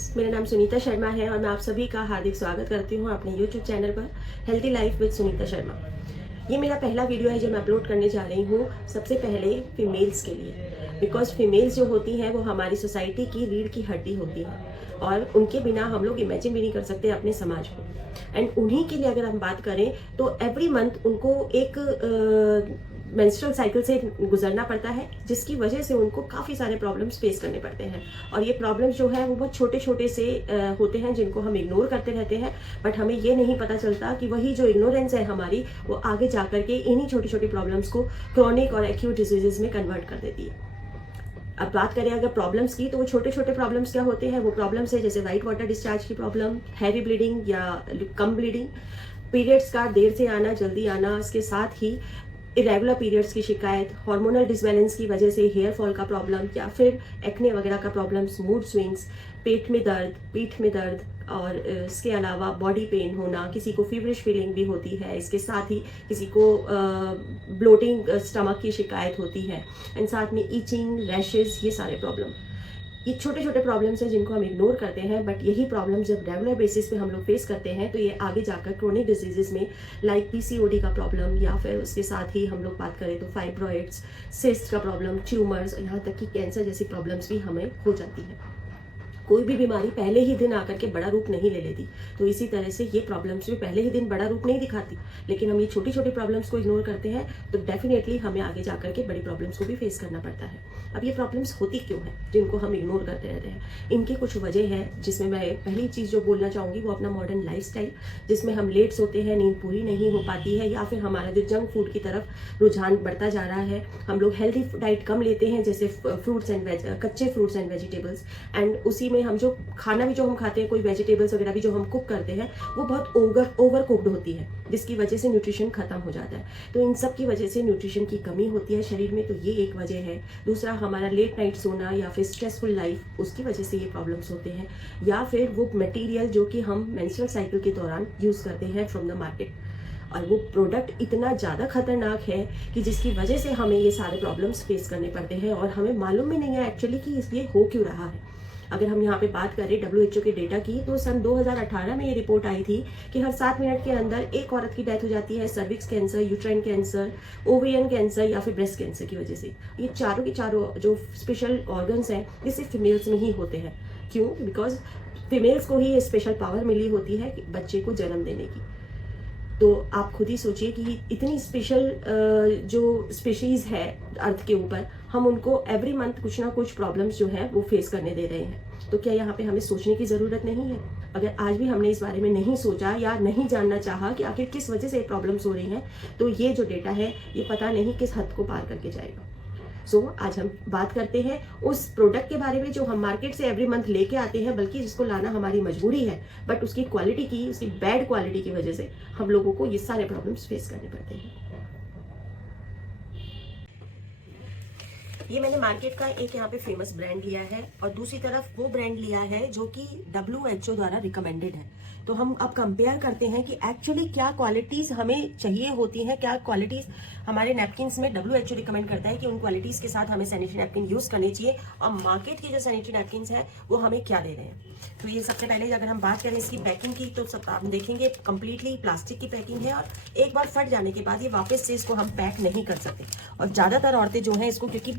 Friends, मेरा नाम सुनीता शर्मा है और मैं आप सभी का हार्दिक स्वागत करती हूँ अपने YouTube चैनल पर healthy life with Sunita Sharma. ये मेरा पहला वीडियो है जो मैं अपलोड करने जा रही हूँ सबसे पहले फीमेल्स के लिए, बिकॉज फीमेल्स जो होती हैं वो हमारी सोसाइटी की रीढ़ की हड्डी होती है और उनके बिना हम लोग इमेजिन भी नहीं कर सकते अपने समाज को। एंड उन्हीं के लिए अगर हम बात करें तो एवरी मंथ उनको एक मेंस्ट्रुअल साइकिल से गुजरना पड़ता है, जिसकी वजह से उनको काफ़ी सारे प्रॉब्लम्स फेस करने पड़ते हैं। और ये प्रॉब्लम्स जो है वो बहुत छोटे छोटे से होते हैं जिनको हम इग्नोर करते रहते हैं, बट हमें ये नहीं पता चलता कि वही जो इग्नोरेंस है हमारी वो आगे जा करके इन्हीं छोटी छोटी प्रॉब्लम्स को क्रॉनिक और एक्यूट डिजीजेस में कन्वर्ट कर देती है। अब बात करें अगर प्रॉब्लम्स की, तो वो छोटे छोटे प्रॉब्लम्स क्या होते हैं? वो प्रॉब्लम्स है जैसे वाइट वाटर डिस्चार्ज की प्रॉब्लम, हैवी ब्लीडिंग या कम ब्लीडिंग, पीरियड्स का देर से आना जल्दी आना, इसके साथ ही इरेगुलर पीरियड्स की शिकायत, हार्मोनल डिसबैलेंस की वजह से हेयर फॉल का प्रॉब्लम या फिर एक्ने वगैरह का प्रॉब्लम्स, मूड स्विंग्स, पेट में दर्द, पीठ में दर्द और इसके अलावा बॉडी पेन होना, किसी को फीवरिश फीलिंग भी होती है, इसके साथ ही किसी को ब्लोटिंग स्टमक की शिकायत होती है, एंड साथ में ईचिंग, रैशेस, ये सारे प्रॉब्लम। ये छोटे छोटे प्रॉब्लम्स हैं जिनको हम इग्नोर करते हैं, बट यही प्रॉब्लम जब रेगुलर बेसिस पे हम लोग फेस करते हैं तो ये आगे जाकर क्रोनिक डिजीजेस में लाइक पीसीओडी का प्रॉब्लम या फिर उसके साथ ही हम लोग बात करें तो फाइब्रॉइड्स, सिस्ट का प्रॉब्लम, ट्यूमर्स, यहाँ तक कि कैंसर जैसी प्रॉब्लम्स भी हमें हो जाती है। कोई भी बीमारी पहले ही दिन आकर के बड़ा रूप नहीं ले लेती, तो इसी तरह से ये प्रॉब्लम्स भी पहले ही दिन बड़ा रूप नहीं दिखाती, लेकिन हम ये छोटी छोटी प्रॉब्लम्स को इग्नोर करते हैं तो डेफिनेटली हमें आगे जाकर के बड़ी प्रॉब्लम्स को भी फेस करना पड़ता है। अब ये प्रॉब्लम्स होती क्यों हैं जिनको हम इग्नोर करते रहते हैं? इनकी कुछ वजह है, जिसमें मैं पहली चीज़ जो बोलना चाहूँगी वो अपना मॉडर्न लाइफस्टाइल, जिसमें हम लेट सोते हैं, नींद पूरी नहीं हो पाती है, या फिर हमारा जो जंक फूड की तरफ रुझान बढ़ता जा रहा है, हम लोग हेल्दी डाइट कम लेते हैं जैसे फ्रूट्स एंड कच्चे फ्रूट्स एंड वेजिटेबल्स, एंड उसी में हम जो खाना भी जो हम खाते हैं, कोई वेजिटेबल्स वगैरह भी जो हम कुक करते हैं वो बहुत ओवर कुक्ड होती है, जिसकी वजह से न्यूट्रिशन खत्म हो जाता है। तो इन सब की वजह से न्यूट्रिशन की कमी होती है शरीर में, तो ये एक वजह है। दूसरा, हमारा लेट नाइट सोना या फिर स्ट्रेसफुल लाइफ, उसकी वजह से ये प्रॉब्लम्स होते हैं, या फिर वो मटेरियल जो कि हम मेंस्ट्रुअल साइकिल के दौरान यूज करते हैं फ्रॉम द मार्केट, और वो प्रोडक्ट इतना ज़्यादा खतरनाक है कि जिसकी वजह से हमें ये सारे प्रॉब्लम्स फेस करने पड़ते हैं और हमें मालूम भी नहीं है एक्चुअली कि इसलिए हो क्यों रहा है। अगर हम यहाँ पे बात करें WHO के डेटा की, तो सन 2018 में ये रिपोर्ट आई थी कि हर 7 मिनट के अंदर एक औरत की डेथ हो जाती है cervix cancer, uterine cancer, ovarian cancer या फिर ब्रेस्ट कैंसर की वजह से। ये चारों के चारों जो स्पेशल ऑर्गन्स हैं ये सिर्फ फीमेल्स में ही होते हैं। क्यों? बिकॉज फीमेल्स को ही ये स्पेशल पावर मिली होती है कि बच्चे को जन्म देने की। तो आप खुद ही सोचिए कि इतनी स्पेशल जो स्पीशीज है अर्थ के ऊपर, हम उनको एवरी मंथ कुछ ना कुछ प्रॉब्लम्स जो है वो फेस करने दे रहे हैं। तो क्या यहाँ पे हमें सोचने की ज़रूरत नहीं है? अगर आज भी हमने इस बारे में नहीं सोचा या नहीं जानना चाहा कि आखिर किस वजह से ये प्रॉब्लम्स हो रही हैं, तो ये जो डेटा है ये पता नहीं किस हद को पार करके जाएगा। आज हम बात करते हैं उस प्रोडक्ट के बारे में जो हम मार्केट से एवरी मंथ लेके आते हैं, बल्कि जिसको लाना हमारी मजबूरी है, बट उसकी क्वालिटी की, उसकी बैड क्वालिटी की वजह से हम लोगों को ये सारे प्रॉब्लम्स फेस करने पड़ते हैं। ये मैंने मार्केट का एक यहाँ पे फेमस ब्रांड लिया है और दूसरी तरफ वो ब्रांड लिया है जो कि WHO द्वारा रिकमेंडेड है। तो हम अब कंपेयर करते हैं कि एक्चुअली क्या क्वालिटीज हमें चाहिए होती हैं, क्या क्वालिटीज हमारे नैपकिन्स में WHO रिकमेंड करता है कि उन क्वालिटीज के साथ हमें सैनिटरी नैपकिन यूज करनी चाहिए, और मार्केट की जो सैनिटरी नैपकिन्स है वो हमें क्या दे रहे हैं। तो ये सबसे पहले अगर हम बात करें इसकी पैकिंग की, तो सब आप देखेंगे कंप्लीटली प्लास्टिक की पैकिंग है, और एक बार फट जाने के बाद ये वापस से इसको हम पैक नहीं कर सकते। और ज्यादातर औरतें जो हैं इसको, क्योंकि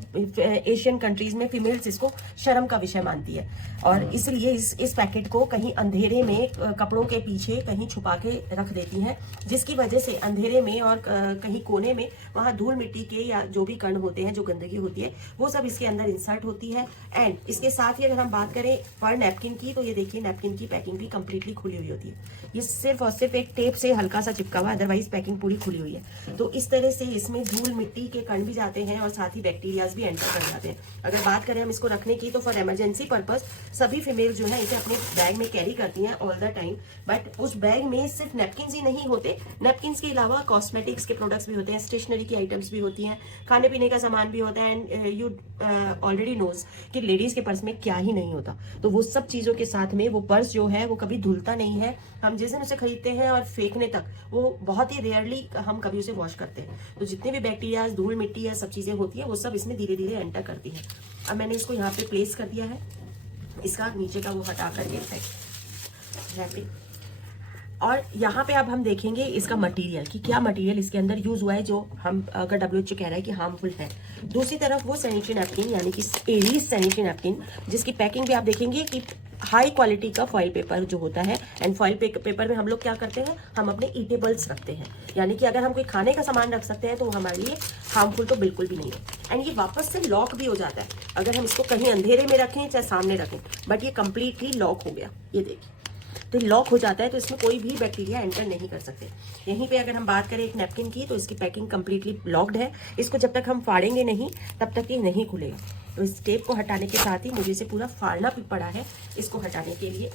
एशियन कंट्रीज में फीमेल्स इसको शर्म का विषय मानती है, और इसलिए इस पैकेट को कहीं अंधेरे में कपड़ों के पीछे कहीं छुपा के रख देती हैं, जिसकी वजह से अंधेरे में और कहीं कोने में वहां धूल मिट्टी के या जो भी कण होते हैं, जो गंदगी होती है, वो सब इसके अंदर इंसर्ट होती है। एंड इसके साथ ही अगर हम बात करें पर नैपकिन की, तो ये देखिए नैपकिन की पैकिंग भी कंप्लीटली खुली हुई होती है। ये सिर्फ और सिर्फ एक टेप से हल्का सा चिपका हुआ, अदरवाइज पैकिंग पूरी खुली हुई है। तो इस तरह से इसमें धूल मिट्टी के कण भी जाते हैं और साथ ही बैक्टीरियाज भी एंटर कर जाते हैं। अगर बात करें हम इसको रखने की, तो फॉर इमरजेंसी पर्पस सभी फीमेल जो है इसे अपने बैग में कैरी करती हैं ऑल द टाइम, बट उस बैग में सिर्फ नैपकिन्स ही नहीं होते, नैपकिन्स के अलावा कॉस्मेटिक्स के प्रोडक्ट्स भी होते हैं, स्टेशनरी की आइटम्स भी होती हैं, खाने पीने का सामान भी होता है, एंड यू ऑलरेडी नोज कि लेडीज के पर्स में क्या ही नहीं होता। तो वो सब चीजों के साथ में वो पर्स जो है वो कभी धुलता नहीं है, हम जिस दिन उसे खरीदते हैं और फेंकने तक वो बहुत ही रेयरली हम कभी उसे वॉश करते हैं। तो जितने भी बैक्टीरिया, धूल मिट्टी या सब चीजें होती है वो सब इसमें धीरे धीरे एंटर करती है। अब मैंने इसको यहाँ पे प्लेस कर दिया है इसका नीचे का वो हटा करके रैपिंग। और यहाँ पे अब हम देखेंगे इसका मटेरियल कि क्या मटेरियल इसके अंदर यूज हुआ है जो हम अगर WHO कह रहा है कि हार्मफुल है। दूसरी तरफ वो सैनिटरी नैपकिन यानी कि एरीज सैनिटरी नैपकिन जिसकी पैकिंग भी आप देखेंगे कि हाई क्वालिटी का फॉइल पेपर जो होता है। एंड फॉइल पेपर में हम लोग क्या करते हैं, हम अपने ईटेबल्स रखते हैं, यानी कि अगर हम कोई खाने का सामान रख सकते हैं तो वो हमारे लिए हार्मफुल तो बिल्कुल भी नहीं है। एंड ये वापस से लॉक भी हो जाता है अगर हम इसको कहीं अंधेरे में रखें चाहे सामने रखें, बट ये कंप्लीटली लॉक हो गया, ये देखिए तो लॉक हो जाता है, तो इसमें कोई भी बैक्टीरिया एंटर नहीं कर सकते। यहीं पे अगर हम बात करें एक नैपकिन की तो इसकी पैकिंग कंप्लीटली लॉक्ड है, इसको जब तक हम फाड़ेंगे नहीं तब तक ये नहीं खुलेगा। तो इस टेप को हटाने के साथ ही मुझे इसे पूरा फाड़ना भी पड़ा है इसको हटाने के लिए।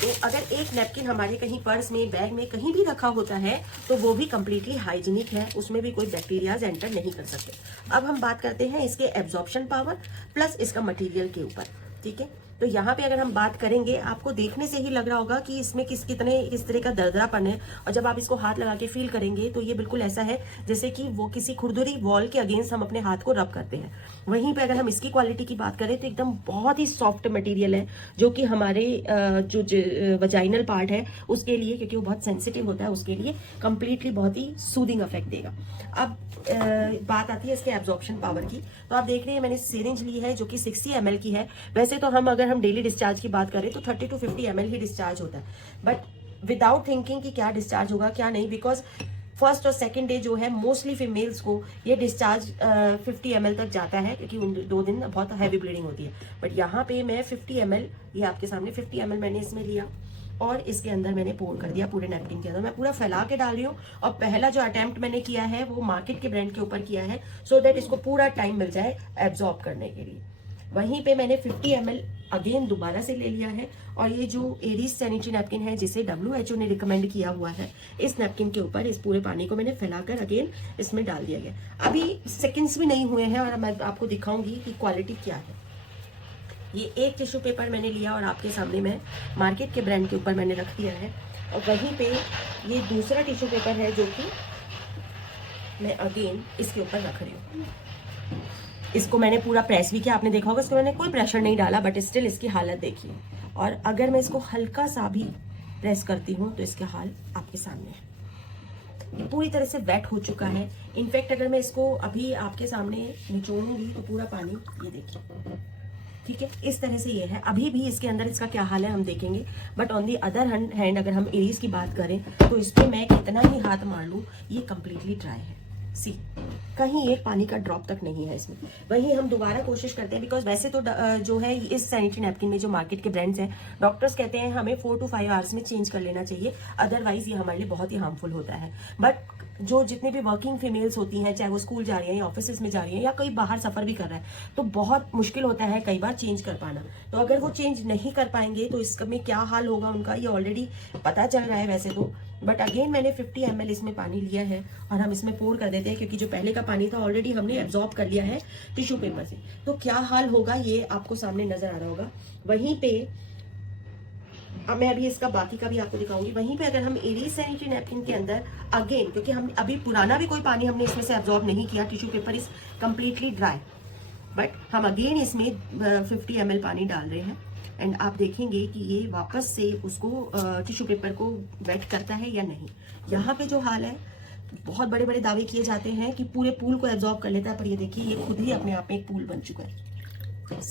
तो अगर एक नैपकिन हमारे कहीं पर्स में, बैग में कहीं भी रखा होता है तो वो भी कंप्लीटली हाइजीनिक है, उसमें भी कोई बैक्टीरियाज एंटर नहीं कर सकते। अब हम बात करते हैं इसके एब्जॉर्प्शन पावर प्लस इसका मटेरियल के ऊपर, ठीक है। तो यहाँ पे अगर हम बात करेंगे, आपको देखने से ही लग रहा होगा कि इसमें किस तरह का दरदरापन है, और जब आप इसको हाथ लगा के फील करेंगे तो ये बिल्कुल ऐसा है जैसे कि वो किसी खुरदुरी वॉल के अगेंस्ट हम अपने हाथ को रब करते हैं। वहीं पे अगर हम इसकी क्वालिटी की बात करें तो एकदम बहुत ही सॉफ्ट मटेरियल है, जो कि हमारे जो वजाइनल पार्ट है उसके लिए, क्योंकि वो बहुत सेंसिटिव होता है, उसके लिए कंप्लीटली बहुत ही सूदिंग इफेक्ट देगा। अब बात आती है इसके एब्जॉर्प्शन पावर की। तो आप देख रहे हैं मैंने सिरिंज ली है जो कि 60 ml की है। वैसे तो अगर हम डेली डिस्चार्ज की बात करें तो 30 to 50 ml ही डिस्चार्ज होता है, बट विदाउट थिंकिंग कि क्या डिस्चार्ज होगा क्या नहीं, बिकॉज फर्स्ट और सेकंड डे जो है मोस्टली फीमेल्स को ये डिस्चार्ज 50 ml तक जाता है, क्योंकि उन 2 दिन बहुत हैवी ब्लीडिंग होती है। बट यहाँ पे मैं 50 ml, ये आपके सामने 50 ml मैंने इसमें लिया और इसके अंदर मैंने पोर कर दिया पूरे नैपकिन के अंदर। मैं पूरा फैला के डाल रही हूँ, और पहला जो अटेम्प्ट मैंने किया है वो मार्केट के ब्रांड के ऊपर किया है, सो दैट इसको पूरा टाइम मिल जाए एब्जॉर्ब करने के लिए। वहीं पे मैंने 50 ml अगेन दोबारा से ले लिया है, और ये जो एरीज सैनिटरी नैपकिन है जिसे WHO ने रिकमेंड किया हुआ है, इस नैपकिन के ऊपर इस पूरे पानी को मैंने फैलाकर अगेन इसमें डाल दिया गया। अभी सेकंड्स भी नहीं हुए हैं और मैं आपको दिखाऊंगी कि क्वालिटी क्या है। ये एक टिश्यू पेपर मैंने लिया और आपके सामने मैं मार्केट के ब्रांड के ऊपर मैंने रख दिया है, और वहीं पे ये दूसरा टिश्यू पेपर है जो कि मैं अगेन इसके ऊपर रख रही हूँ। इसको मैंने पूरा प्रेस भी किया, आपने देखा होगा इसको मैंने कोई प्रेशर नहीं डाला, बट स्टिल इसकी हालत देखिए। और अगर मैं इसको हल्का सा भी प्रेस करती हूँ तो इसका हाल आपके सामने है, ये पूरी तरह से वेट हो चुका है। इनफैक्ट अगर मैं इसको अभी आपके सामने निचोड़ूंगी तो पूरा पानी ये देखिए, ठीक है, इस तरह से ये है। अभी भी इसके अंदर इसका क्या हाल है हम देखेंगे, but on the other hand अगर हम एरीज की बात करें तो इस पे मैं कितना ही हाथ मार लूं ये कंप्लीटली ड्राई है। सी, कहीं एक पानी का ड्रॉप तक नहीं है इसमें। वहीं हम दोबारा कोशिश करते हैं, बिकॉज वैसे तो जो है इस सैनिटरी नैपकिन में जो मार्केट के ब्रांड्स हैं, डॉक्टर्स कहते हैं हमें 4 to 5 आवर्स में चेंज कर लेना चाहिए, अदरवाइज ये हमारे लिए बहुत ही हार्मफुल होता है। बट जो जितने भी वर्किंग फीमेल्स होती हैं, चाहे वो स्कूल जा रही हैं या ऑफिस में जा रही हैं या कोई बाहर सफर भी कर रहा है, तो बहुत मुश्किल होता है कई बार चेंज कर पाना। तो अगर वो चेंज नहीं कर पाएंगे तो इसमें क्या हाल होगा उनका, ये ऑलरेडी पता चल रहा है वैसे तो। बट अगेन मैंने 50 ml इसमें पानी लिया है और हम इसमें पोर कर देते हैं, क्योंकि जो पहले का पानी था ऑलरेडी हमने एब्जॉर्ब कर लिया है टिश्यू पेपर से। तो क्या हाल होगा ये आपको सामने नजर आ रहा होगा। वहीं पे अब मैं अभी इसका बाकी का भी आपको दिखाऊंगी। वहीं पे अगर हम एरीज सैनिटरी नैपकिन के अंदर अगेन, क्योंकि हम अभी पुराना भी कोई पानी हमने इसमें से एब्जॉर्ब नहीं किया, tissue paper is completely dry, but हम अगेन इसमें 50 ml पानी डाल रहे हैं। एंड आप देखेंगे कि ये वापस से उसको टिश्यू पेपर को वेट करता है या नहीं। यहाँ पे जो हाल है, बहुत बड़े बड़े दावे किए जाते हैं कि पूरे पूल को एब्जॉर्ब कर लेता है, पर ये देखिए ये खुद ही अपने आप में एक पूल बन चुका है।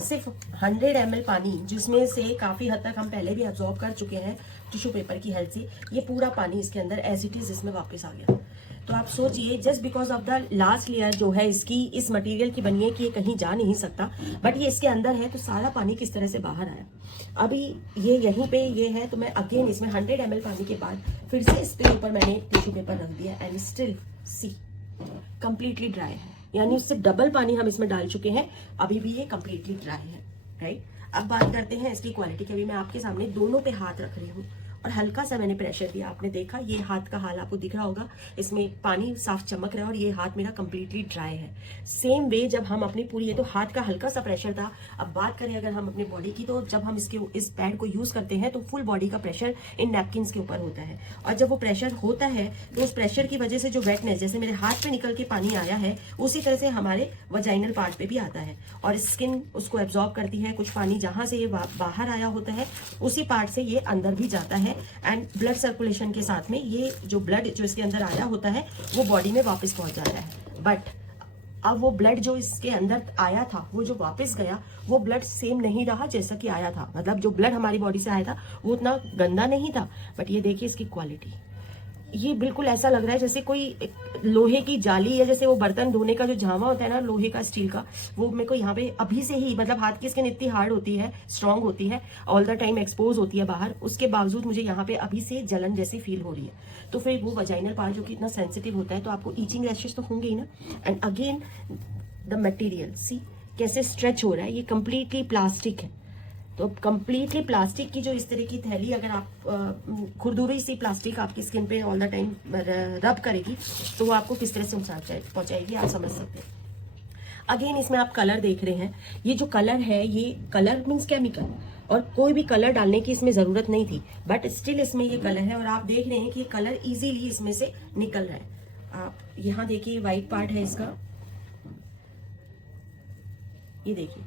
सिर्फ 100 ml पानी, जिसमें से काफी हद तक हम पहले भी एब्जॉर्ब कर चुके हैं टिश्यू पेपर की हेल्प से, ये पूरा पानी इसके अंदर एज इट इज इसमें वापस आ गया। तो आप सोचिए, just because of the last layer जो है इसकी इस मटेरियल की बनी है कि ये कहीं जा नहीं सकता, बट ये इसके अंदर है, तो सारा पानी किस तरह से बाहर आया। अभी ये यहीं पे ये है, तो मैं अगेन इसमें 100 ml पानी के बाद फिर से इसके ऊपर मैंने टिश्यू पेपर रख दिया, and still see completely dry है, यानी उससे डबल पानी हम इसमें डाल चुके हैं, अभी भी ये कंप्लीटली ड्राई है, राइट। अब बात करते हैं इसकी क्वालिटी की। अभी मैं आपके सामने दोनों पे हाथ रख रही हूँ और हल्का सा मैंने प्रेशर दिया, आपने देखा ये हाथ का हाल आपको दिख रहा होगा, इसमें पानी साफ चमक रहा है और ये हाथ मेरा कंप्लीटली ड्राई है। सेम वे जब हम अपनी पूरी, ये तो हाथ का हल्का सा प्रेशर था। अब बात करें अगर हम अपनी बॉडी की, तो जब हम इस पैड को यूज करते हैं तो फुल बॉडी का प्रेशर इन नैपकिन के ऊपर होता है, और जब वो प्रेशर होता है तो उस प्रेशर की वजह से जो वेटनेस, जैसे मेरे हाथ पे निकल के पानी आया है, उसी तरह से हमारे वजाइनल पार्ट पे भी आता है और स्किन उसको एब्जॉर्ब करती है। कुछ पानी जहां से ये बाहर आया होता है उसी पार्ट से ये अंदर भी जाता है, एंड ब्लड सर्कुलेशन के साथ में ये जो ब्लड जो इसके अंदर आया होता है वो बॉडी में वापस पहुंच जाता है। बट अब वो ब्लड जो इसके अंदर आया था, वो जो वापस गया, वो ब्लड सेम नहीं रहा जैसा कि आया था। मतलब जो ब्लड हमारी बॉडी से आया था वो उतना गंदा नहीं था, बट ये देखिए इसकी क्वालिटी, ये बिल्कुल ऐसा लग रहा है जैसे कोई लोहे की जाली, या जैसे वो बर्तन धोने का जो झामा होता है ना लोहे का, स्टील का, वो मेरे को यहाँ पे अभी से ही, मतलब हाथ की स्किन इतनी हार्ड होती है, स्ट्रांग होती है, ऑल द टाइम एक्सपोज होती है बाहर, उसके बावजूद मुझे यहाँ पे अभी से जलन जैसी फील हो रही है। तो फिर वो वजाइनल पार्ट जो कि इतना सेंसिटिव होता है, तो आपको ईचिंग रैशेस तो होंगे ही ना। एंड अगेन द मटेरियल, सी कैसे स्ट्रेच हो रहा है, ये कंप्लीटली प्लास्टिक है। तो कंप्लीटली प्लास्टिक की जो इस तरह की थैली अगर आप खुरदुरी सी प्लास्टिक आपकी स्किन पे ऑल द टाइम रब करेगी तो वो आपको किस तरह से नुकसान पहुंचाएगी, आप समझ सकते हैं। अगेन इसमें आप कलर देख रहे हैं, ये जो कलर है, ये कलर मीन्स केमिकल, और कोई भी कलर डालने की इसमें जरूरत नहीं थी, बट स्टिल इसमें ये कलर है और आप देख रहे हैं कि ये कलर इजीली इसमें से निकल रहा है। आप यहाँ देखिए व्हाइट पार्ट है इसका, ये देखिए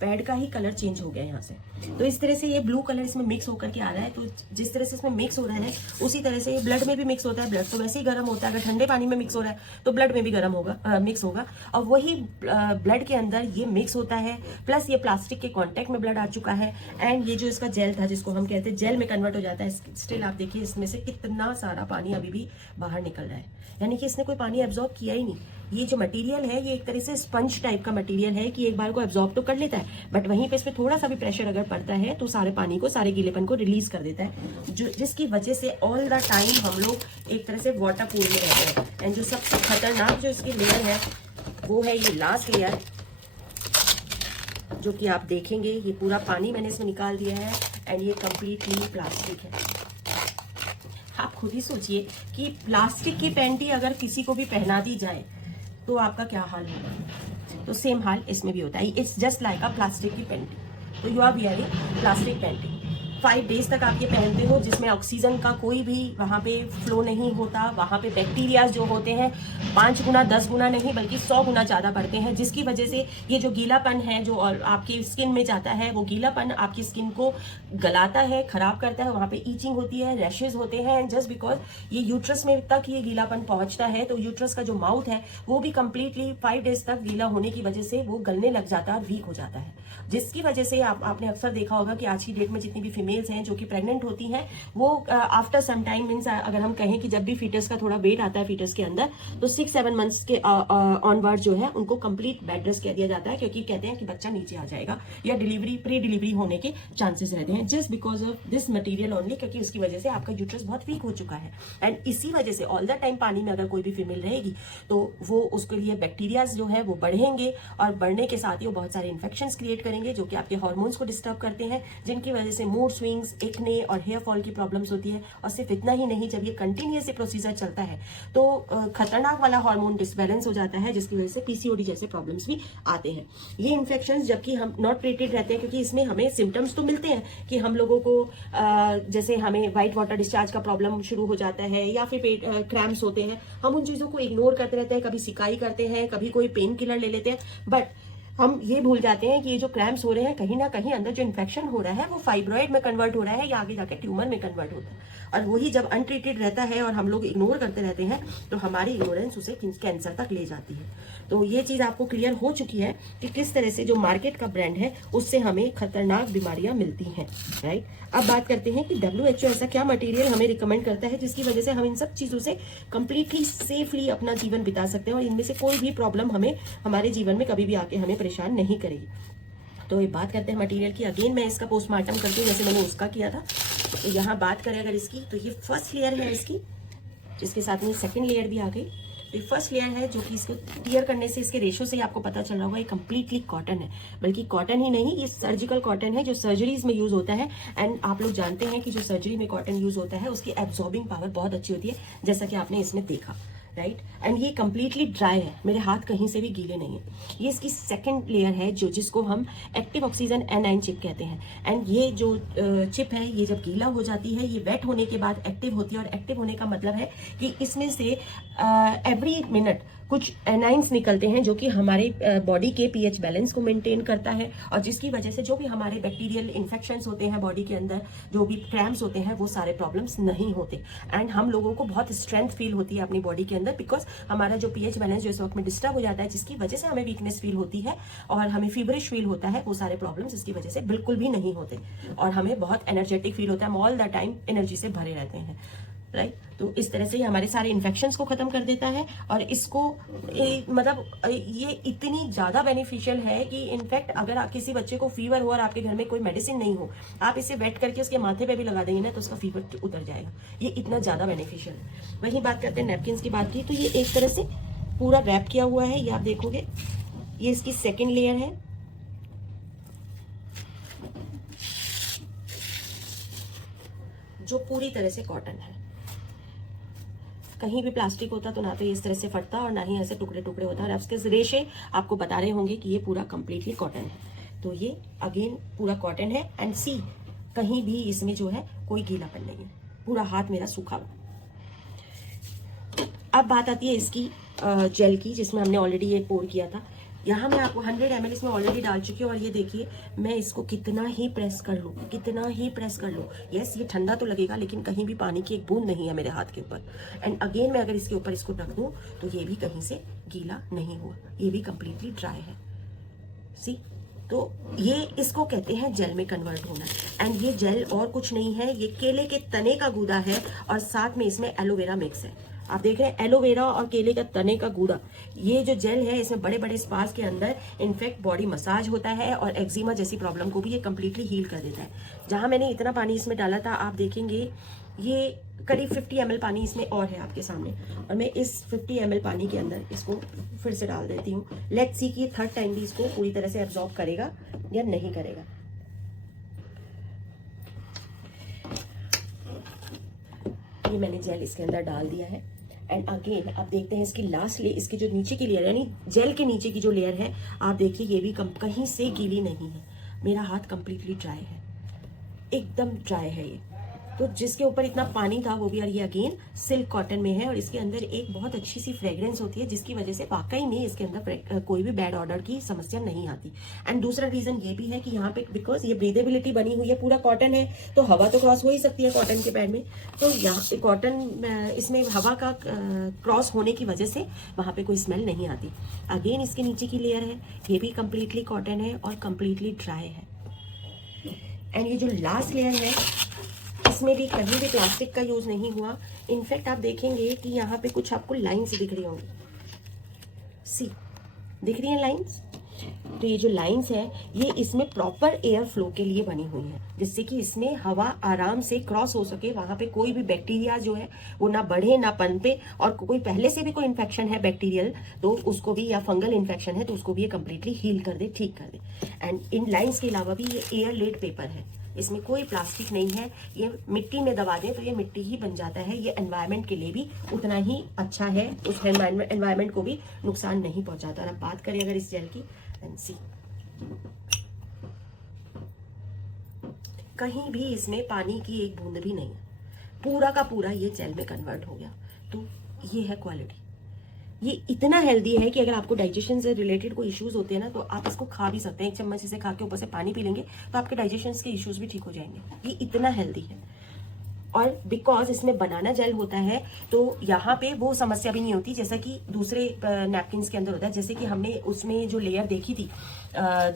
पैड का ही कलर चेंज हो गया यहाँ से। तो इस तरह से ये ब्लू कलर इसमें मिक्स होकर के आ रहा है। तो जिस तरह से इसमें मिक्स हो रहा है उसी तरह से ये ब्लड में भी मिक्स होता है। ब्लड तो वैसे ही गर्म होता है, अगर ठंडे पानी में मिक्स हो रहा है तो ब्लड में भी गर्म होगा, मिक्स होगा, और वही ब्लड के अंदर ये मिक्स होता है। प्लस ये प्लास्टिक के कॉन्टेक्ट में ब्लड आ चुका है, एंड ये जो इसका जेल था जिसको हम कहते हैं जेल में कन्वर्ट हो जाता है। स्टिल आप देखिए इसमें से कितना सारा पानी अभी भी बाहर निकल रहा है, यानी कि इसने कोई पानी एब्जॉर्ब किया ही नहीं। ये जो मटेरियल है ये एक तरह से स्पंज टाइप का मटेरियल है कि एक बार को एब्जॉर्ब तो कर लेता है, बट वहीं पे इस पे थोड़ा सा भी प्रेशर अगर पड़ता है तो सारे पानी को, सारे गीलेपन को रिलीज कर देता है, जो जिसकी वजह से ऑल द टाइम हम लोग एक तरह से वाटर पूल में रहते हैं। एंड जो सबसे खतरनाक जो इसकी लेयर है वो है ये लास्ट लेयर, जो कि आप देखेंगे ये पूरा पानी मैंने इसमें निकाल दिया है, एंड ये कंप्लीटली प्लास्टिक है। आप खुद ही सोचिए कि प्लास्टिक की पैंटी अगर किसी को भी पहना दी जाए तो आपका क्या हाल होगा। तो सेम हाल इसमें भी होता है। It's just like a plastic की पैंटी। तो you are wearing plastic panty, 5 days तक आप ये पहनते हो, जिसमें ऑक्सीजन का कोई भी वहाँ पे फ्लो नहीं होता। वहाँ पे बैक्टीरिया जो होते हैं 5 गुना 10 गुना नहीं बल्कि 100 गुना ज़्यादा बढ़ते हैं, जिसकी वजह से ये जो गीलापन है जो और आपकी स्किन में जाता है, वो गीलापन आपकी स्किन को गलाता है, खराब करता है। वहाँ पे ईचिंग होती है, रैशेज होते हैं, जस्ट बिकॉज ये यूट्रस में तक ये गीलापन पहुंचता है। तो यूट्रस का जो माउथ है वो भी कंप्लीटली 5 डेज तक गीला होने की वजह से वो गलने लग जाता है, वीक हो जाता है, जिसकी वजह से आपने अक्सर देखा होगा कि आज की डेट में जितनी भी फीमेल्स हैं जो कि प्रेग्नेंट होती हैं, वो आफ्टर सम टाइम मीन्स अगर हम कहें कि जब भी फीटस का थोड़ा वेट आता है फीटस के अंदर, तो 6-7 मंथ्स के ऑनवर्ड जो है उनको कंप्लीट बेड रेस्ट कह दिया जाता है, क्योंकि कहते हैं कि बच्चा नीचे आ जाएगा या प्री डिलीवरी होने के चांसेस रहते हैं, just because of this material only, क्योंकि उसकी वजह से आपका यूट्रस बहुत वीक हो चुका है। एंड इसी वजह से ऑल द टाइम पानी में अगर कोई भी फीमेल रहेगी तो वो उसके लिए बैक्टीरियाज जो है वो बढ़ेंगे, और बढ़ने के साथ ही वो बहुत सारे इन्फेक्शंस क्रिएट करेंगे जो कि आपके हार्मोन्स को डिस्टर्ब करते हैं, जिनकी वजह से मूड स्विंग्स, एक्ने और हेयर फॉल की प्रॉब्लम्स होती है। और सिर्फ इतना ही नहीं, जब ये कंटिन्यूअस प्रोसीजर चलता है तो खतरनाक वाला हार्मोन डिसबैलेंस हो जाता है, जिसकी वजह से पीसीओडी जैसे प्रॉब्लम्स भी आते हैं। ये इन्फेक्शंस जबकि हम नॉट ट्रीटेड रहते हैं, क्योंकि इसमें हमें सिम्टम्स तो मिलते हैं कि हम लोगों को जैसे हमें व्हाइट वाटर डिस्चार्ज का प्रॉब्लम शुरू हो जाता है या फिर पेट क्रैम्प्स होते हैं, हम उन चीजों को इग्नोर करते रहते हैं, कभी सिकाई करते हैं, कभी कोई पेन किलर ले लेते हैं, बट हम ये भूल जाते हैं कि ये जो क्रैम्प्स हो रहे हैं कहीं ना कहीं अंदर जो इन्फेक्शन हो रहा है वो फाइब्रॉइड में कन्वर्ट हो रहा है या आगे जाके ट्यूमर में कन्वर्ट होता है। और वही जब अनट्रीटेड रहता है और हम लोग इग्नोर करते रहते हैं तो हमारी इग्नोरेंस उसे कैंसर तक ले जाती है। तो ये चीज आपको क्लियर हो चुकी है कि किस तरह से जो मार्केट का ब्रांड है उससे हमें खतरनाक बीमारियां मिलती हैं, राइट। अब बात करते हैं कि WHO ऐसा क्या मटेरियल हमें रिकमेंड करता है जिसकी वजह से हम इन सब चीजों से कंप्लीटली सेफली अपना जीवन बिता सकते हैं और इनमें से कोई भी प्रॉब्लम हमें हमारे जीवन में कभी भी आके हमें परेशान नहीं करेगी। तो ये बात करते हैं मटेरियल की। अगेन मैं इसका पोस्टमार्टम करती हूँ जैसे मैंने उसका किया था। तो यहाँ बात करें अगर इसकी, तो ये फर्स्ट लेयर है इसकी, जिसके साथ में सेकंड लेयर भी आ गई। तो ये फर्स्ट लेयर है जो कि इसको टियर करने से, इसके रेशो से ही आपको पता चल रहा होगा ये कंप्लीटली कॉटन है। बल्कि कॉटन ही नहीं, ये सर्जिकल कॉटन है जो सर्जरीज में यूज होता है। एंड आप लोग जानते हैं कि जो सर्जरी में कॉटन यूज होता है उसकी एब्जॉर्बिंग पावर बहुत अच्छी होती है, जैसा कि आपने इसमें देखा, राइट। एंड ये कंप्लीटली ड्राई है, मेरे हाथ कहीं से भी गीले नहीं है। ये इसकी सेकंड लेयर है जो जिसको हम एक्टिव ऑक्सीजन एनाइन चिप कहते हैं। एंड ये जो चिप है ये जब गीला हो जाती है, ये वेट होने के बाद एक्टिव होती है। और एक्टिव होने का मतलब है कि इसमें से एवरी मिनट कुछ एनाइंस निकलते हैं जो कि हमारे बॉडी के पीएच बैलेंस को मेंटेन करता है, और जिसकी वजह से जो भी हमारे बैक्टीरियल इन्फेक्शंस होते हैं बॉडी के अंदर, जो भी क्रैम्प्स होते हैं, वो सारे प्रॉब्लम्स नहीं होते। एंड हम लोगों को बहुत स्ट्रेंथ फील होती है अपनी बॉडी के अंदर, बिकॉज हमारा जो पीएच बैलेंस जो इस वक्त में डिस्टर्ब हो जाता है, जिसकी वजह से हमें वीकनेस फील होती है और हमें फीवरिश फील होता है, वो सारे प्रॉब्लम्स इसकी वजह से बिल्कुल भी नहीं होते। और हमें बहुत एनर्जेटिक फील होता है, हम ऑल द टाइम एनर्जी से भरे रहते हैं, राइट। तो इस तरह से ये हमारे सारे इन्फेक्शंस को खत्म कर देता है। और इसको मतलब ये इतनी ज्यादा बेनिफिशियल है कि इनफैक्ट अगर किसी बच्चे को फीवर हो और आपके घर में कोई मेडिसिन नहीं हो, आप इसे वेट करके उसके माथे पे भी लगा देंगे ना तो उसका फीवर उतर जाएगा। ये इतना ज्यादा बेनिफिशियल है। वही बात करते हैं नैपकिन की बात की, तो ये एक तरह से पूरा रैप किया हुआ है, ये आप देखोगे। ये इसकी सेकेंड लेयर है, जो पूरी तरह से कॉटन है। कहीं भी प्लास्टिक होता तो ना तो ये इस तरह से फटता और ना ही ऐसे टुकड़े टुकड़े होता। और आपके रेशे आपको बता रहे होंगे कि ये पूरा कंप्लीटली कॉटन है। तो ये अगेन पूरा कॉटन है। एंड सी, कहीं भी इसमें जो है कोई गीलापन नहीं है, पूरा हाथ मेरा सूखा हुआ। अब बात आती है इसकी जेल की, जिसमें हमने ऑलरेडी ये पोर किया था। यहाँ मैं आपको 100 ml इसमें ऑलरेडी डाल चुकी हूँ। और ये देखिए, मैं इसको कितना ही प्रेस कर लूँ, कितना ही प्रेस कर लूँ, यस ये ठंडा तो लगेगा लेकिन कहीं भी पानी की एक बूंद नहीं है मेरे हाथ के ऊपर। एंड अगेन मैं अगर इसके ऊपर इसको रख दूँ तो ये भी कहीं से गीला नहीं हुआ, ये भी कंप्लीटली ड्राई है। सी, तो ये इसको कहते हैं जेल में कन्वर्ट होना। एंड ये जेल और कुछ नहीं है, ये केले के तने का गूदा है और साथ में इसमें एलोवेरा मिक्स है। आप देख रहे हैं एलोवेरा और केले का तने का गूदा। ये जो जेल है इसमें बड़े बड़े स्पास के अंदर इनफेक्ट बॉडी मसाज होता है और एक्जिमा जैसी प्रॉब्लम को भी ये कंप्लीटली हील कर देता है। जहां मैंने इतना पानी इसमें डाला था, आप देखेंगे ये करीब 50 ml पानी इसमें और है आपके सामने। और मैं इस 50 ml पानी के अंदर इसको फिर से डाल देती हूँ। लेट्स सी कि थर्ड टाइम भी इसको पूरी तरह से एब्जॉर्ब करेगा या नहीं करेगा। ये मैंने जेल इसके अंदर डाल दिया है। एंड अगेन आप देखते हैं इसकी लास्ट लेयर, इसकी जो नीचे की लेयर यानी जेल के नीचे की जो लेयर है, आप देखिए ये भी कहीं से गीली नहीं है। मेरा हाथ कंप्लीटली ड्राई है, एकदम ड्राई है ये। तो जिसके ऊपर इतना पानी था वो भी, और ये अगेन सिल्क कॉटन में है और इसके अंदर एक बहुत अच्छी सी फ्रेग्रेंस होती है, जिसकी वजह से वाकई में इसके अंदर कोई भी बैड ऑर्डर की समस्या नहीं आती। एंड दूसरा रीजन ये भी है कि यहाँ पे बिकॉज ये ब्रीदेबिलिटी बनी हुई है, पूरा कॉटन है तो हवा तो क्रॉस हो ही सकती है कॉटन के पैड में। तो यहाँ पे कॉटन इसमें हवा का क्रॉस होने की वजह से वहां पे कोई स्मेल नहीं आती। अगेन इसके नीचे की लेयर है, ये भी कंप्लीटली कॉटन है और कंप्लीटली ड्राई है। एंड ये जो लास्ट लेयर है इसमें भी कहीं भी प्लास्टिक का यूज नहीं हुआ। इनफैक्ट आप देखेंगे कि यहाँ पे कुछ आपको लाइंस दिख रही होंगी, सी दिख रही है लाइंस। तो ये जो लाइंस है ये इसमें प्रॉपर एयर फ्लो के लिए बनी हुई है, जिससे कि इसमें हवा आराम से क्रॉस हो सके, वहां पे कोई भी बैक्टीरिया जो है वो ना बढ़े ना पनपे। और कोई पहले से भी कोई इन्फेक्शन है बैक्टीरियल तो उसको भी, या फंगल इन्फेक्शन है तो उसको भी ये कंप्लीटली हील कर दे, ठीक कर दे। एंड इन लाइंस के अलावा भी ये एयर लेड पेपर है, इसमें कोई प्लास्टिक नहीं है। ये मिट्टी में दबा दें तो ये मिट्टी ही बन जाता है। ये एनवायरनमेंट के लिए भी उतना ही अच्छा है, उस एनवायरनमेंट को भी नुकसान नहीं पहुंचाता। और अब बात करें अगर इस जेल की, सी कहीं भी इसमें पानी की एक बूंद भी नहीं है, पूरा का पूरा ये जेल में कन्वर्ट हो गया। तो ये है क्वालिटी। ये इतना हेल्दी है कि अगर आपको डाइजेशन से रिलेटेड कोई इश्यूज होते हैं ना तो आप इसको खा भी सकते हैं। एक चम्मच इसे खा के ऊपर से पानी पी लेंगे तो आपके डाइजेशन के इश्यूज भी ठीक हो जाएंगे। ये इतना हेल्दी है। और बिकॉज इसमें बनाना जेल होता है तो यहाँ पे वो समस्या भी नहीं होती जैसा कि दूसरे नैपकिन के अंदर होता है। जैसे कि हमने उसमें जो लेयर देखी थी,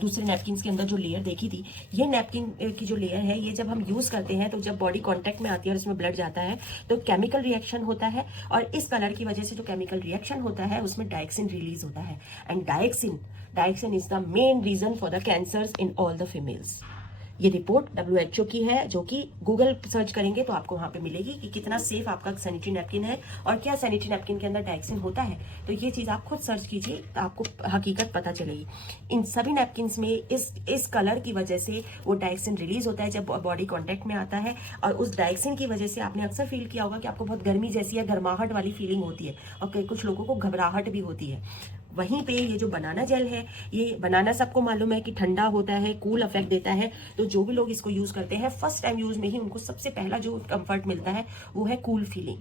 दूसरे नैपकिन के अंदर जो लेयर देखी थी, ये नैपकिन की जो लेयर है ये जब हम यूज करते हैं तो जब बॉडी कांटेक्ट में आती है और इसमें ब्लड जाता है तो केमिकल रिएक्शन होता है। और इस कलर की वजह से जो केमिकल रिएक्शन होता है उसमें डायक्सिन रिलीज होता है। And dioxin is the main reason for the cancers in all the females. ये रिपोर्ट WHO की है, जो कि गूगल सर्च करेंगे तो आपको वहां पे मिलेगी कि कितना सेफ आपका सैनिटरी नैपकिन है और क्या सैनिटरी नैपकिन के अंदर डायक्सिन होता है। तो ये चीज आप खुद सर्च कीजिए तो आपको हकीकत पता चलेगी। इन सभी नैपकिन्स में इस कलर की वजह से वो डायक्सिन रिलीज होता है जब बॉडी कॉन्टेक्ट में आता है, और उस डायक्सिन की वजह से आपने अक्सर फील किया होगा कि आपको बहुत गर्मी जैसी या गर्माहट वाली फीलिंग होती है, और कुछ लोगों को घबराहट भी होती है। वहीं पे ये जो बनाना जेल है, ये बनाना सबको मालूम है कि ठंडा होता है, कूल इफेक्ट देता है। तो जो भी लोग इसको यूज करते हैं, फर्स्ट टाइम यूज में ही उनको सबसे पहला जो कंफर्ट मिलता है वो है कूल फीलिंग।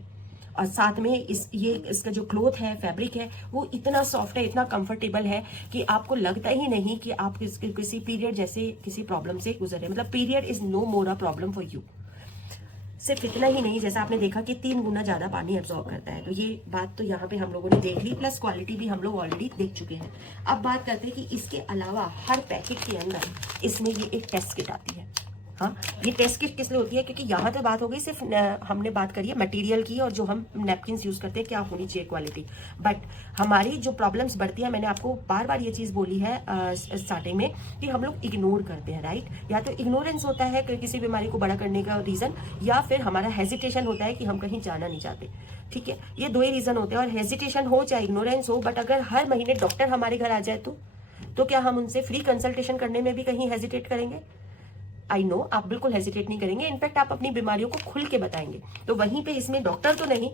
और साथ में इसका जो क्लोथ है, फैब्रिक है, वो इतना सॉफ्ट है, इतना कंफर्टेबल है कि आपको लगता ही नहीं कि आप किसी पीरियड जैसे किसी प्रॉब्लम से गुजर रहे हैं। मतलब period is no more a problem for you. सिर्फ इतना ही नहीं, जैसा आपने देखा कि 3 गुना ज्यादा पानी एब्जॉर्ब करता है। तो ये बात तो यहाँ पे हम लोगों ने देख ली, प्लस क्वालिटी भी हम लोग ऑलरेडी देख चुके हैं। अब बात करते हैं कि इसके अलावा हर पैकेट के अंदर इसमें ये एक टेस्ट किट आती है। हाँ, ये टेस्ट किट किस लिए होती है? क्योंकि यहाँ तो बात हो गई सिर्फ हमने बात करी है मटेरियल की और जो हम नैपकिन्स यूज करते हैं क्या होनी चाहिए क्वालिटी, बट हमारी जो प्रॉब्लम्स बढ़ती है, मैंने आपको बार बार ये चीज बोली है स्टार्टिंग में कि हम लोग इग्नोर करते हैं, राइट? या तो इग्नोरेंस होता है किसी बीमारी को बड़ा करने का रीजन, या फिर हमारा हेजिटेशन होता है कि हम कहीं जाना नहीं चाहते। ठीक है, ये 2 ही रीजन होते हैं, और हेजिटेशन हो चाहे इग्नोरेंस हो, बट अगर हर महीने डॉक्टर हमारे घर आ जाए तो क्या हम उनसे फ्री कंसल्टेशन करने में भी कहीं हेजिटेट करेंगे? आई नो, आप बिल्कुल हेजिटेट नहीं करेंगे। इनफैक्ट आप अपनी बीमारियों को खुल के बताएंगे। तो वहीं पे इसमें डॉक्टर तो नहीं,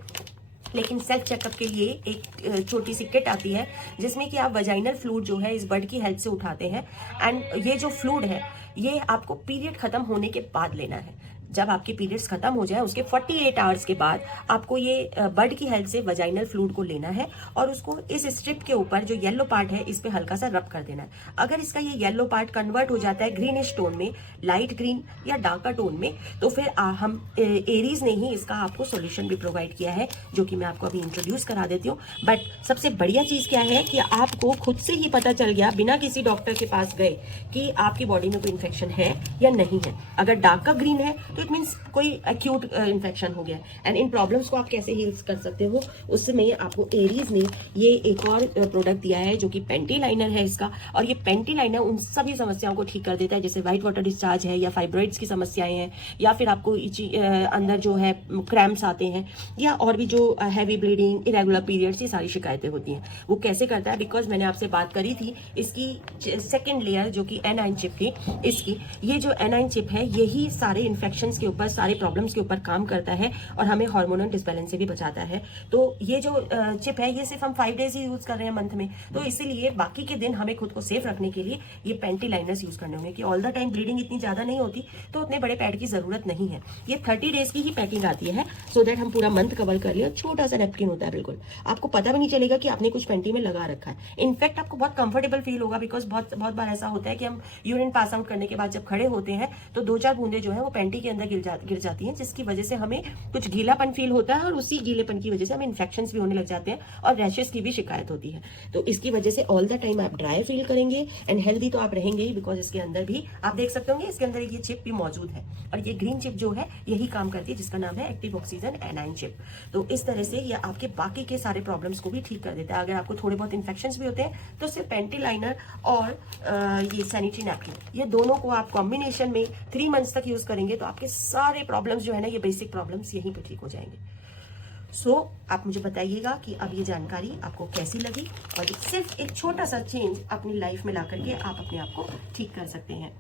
लेकिन सेल्फ चेकअप के लिए एक छोटी सी किट आती है जिसमें कि आप वजाइनल फ्लूइड जो है इस बर्ड की हेल्थ से उठाते हैं। एंड ये जो फ्लूइड है ये आपको पीरियड खत्म होने के बाद लेना है। जब आपके पीरियड्स खत्म हो जाए उसके 48 आवर्स के बाद आपको ये बर्ड की हेल्प से वजाइनल फ्लूइड को लेना है और उसको इस स्ट्रिप के ऊपर जो येलो पार्ट है इस पे हल्का सा रब कर देना है। अगर इसका ये येलो पार्ट कन्वर्ट हो जाता है ग्रीनिश टोन में, लाइट ग्रीन या डार्कर टोन में, तो फिर हम एरीज ने ही इसका आपको सोल्यूशन भी प्रोवाइड किया है, जो कि मैं आपको अभी इंट्रोड्यूस करा देती हूँ। बट सबसे बढ़िया चीज क्या है कि आपको खुद से ही पता चल गया बिना किसी डॉक्टर के पास गए कि आपकी बॉडी में कोई इन्फेक्शन है या नहीं है। अगर डार्कर ग्रीन है तो इट मीन्स कोई एक्यूट इन्फेक्शन हो गया। एंड इन प्रॉब्लम्स को आप कैसे हील कर सकते हो, उसमें आपको एरीज ने ये एक और प्रोडक्ट दिया है जो कि पेंटी लाइनर है इसका। और ये पेंटी लाइनर उन सभी समस्याओं को ठीक कर देता है, जैसे व्हाइट वाटर डिस्चार्ज है या फाइब्रॉइड्स की समस्याएं हैं, या फिर आपको अंदर जो है क्रैम्प्स आते हैं, या और भी जो हैवी ब्लीडिंग, इरेगुलर पीरियड्स, ये सारी शिकायतें होती हैं। वो कैसे करता है? बिकॉज मैंने आपसे बात करी थी इसकी सेकेंड लेयर जो कि एनाइन चिप की, इसकी ये जो एनाइन चिप है यही सारे इन्फेक्शंस के ऊपर, सारे प्रॉब्लम्स के ऊपर काम करता है और हमें हार्मोनल डिसबैलेंस से भी बचाता है। तो ये जो चिप है ये सिर्फ हम 5 डेज ही यूज कर रहे हैं मंथ में, तो इसीलिए बाकी के दिन हमें खुद को सेफ रखने के लिए ये पेंटी लाइनर्स यूज करने होंगे कि ऑल द टाइम ब्लीडिंग इतनी ज्यादा नहीं होती तो उतने बड़े पैड की जरूरत नहीं है। ये 30 डेज की ही पैकिंग आती है सो दैट हम पूरा मंथ कवर कर लिया। छोटा सा नैपकिन होता है, बिल्कुल आपको पता भी नहीं चलेगा कि आपने कुछ पेंटी में लगा रखा है। इनफैक्ट आपको बहुत कंफर्टेबल फील होगा, बिकॉज बहुत बार ऐसा होता है कि हम यूरिन पास आउट करने के बाद जब खड़े होते हैं तो 2-4 बूंदे जो है वो पेंटी के अंदर गिर जाती हैं, जिसकी वजह से हमें कुछ गीलापन फील होता है और उसी गीलेपन की वजह से हमें इन्फेक्शंस भी होने लग जाते हैं और रैशेस की भी शिकायत होती है। तो इसकी वजह से ऑल द टाइम आप ड्राई फील करेंगे एंड हेल्दी तो आप रहेंगे ही, बिकॉज इसके अंदर भी आप देख सकते होंगे इसके अंदर ये चिप भी मौजूद है और ये ग्रीन चिप जो है यही काम करती है, जिसका नाम है एक्टिव ऑक्सीजन एनाइन चिप। तो इस तरह से ये आपके बाकी के सारे प्रॉब्लम्स को भी ठीक कर देता है। अगर आपको थोड़े बहुत इन्फेक्शंस भी होते हैं तो सिर्फ पेंटी लाइनर और ये सैनिटरी नैपकिन, ये दोनों को आप कॉम्बिनेशन में 3 मंथ्स तक यूज करेंगे तो आपके सारे प्रॉब्लम्स जो है ना, ये बेसिक प्रॉब्लम्स यहीं पे ठीक हो जाएंगे। सो आप मुझे बताइएगा कि अब ये जानकारी आपको कैसी लगी और सिर्फ एक छोटा सा चेंज अपनी लाइफ में ला करके आप अपने आप को ठीक कर सकते हैं।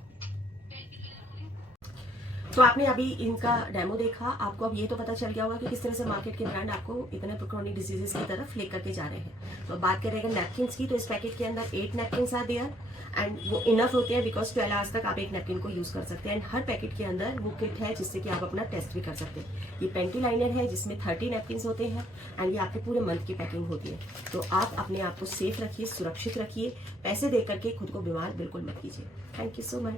तो आपने अभी इनका डेमो देखा, आपको अब ये तो पता चल गया होगा कि किस तरह से मार्केट के ब्रांड आपको इतने क्रॉनिक डिजीजेस की तरफ लेकर के जा रहे हैं। तो बात करेंगे नैपकिन्स की, तो इस पैकेट के अंदर 8 नैपकिन्स आर देयर एंड वो इनफ होते हैं बिकॉज 12 आवर्स तक आप एक नैपकिन को यूज कर सकते हैं। एंड हर पैकेट के अंदर वो किट है जिससे कि आप अपना टेस्ट भी कर सकते हैं। ये पेंटी लाइनर है जिसमें 30 नैपकिन्स होते हैं एंड ये आपके पूरे मंथ की पैकिंग होती है। तो आप अपने आप को सेफ रखिए, सुरक्षित रखिए, पैसे दे करके खुद को बीमार बिल्कुल मत कीजिए। Thank you so much.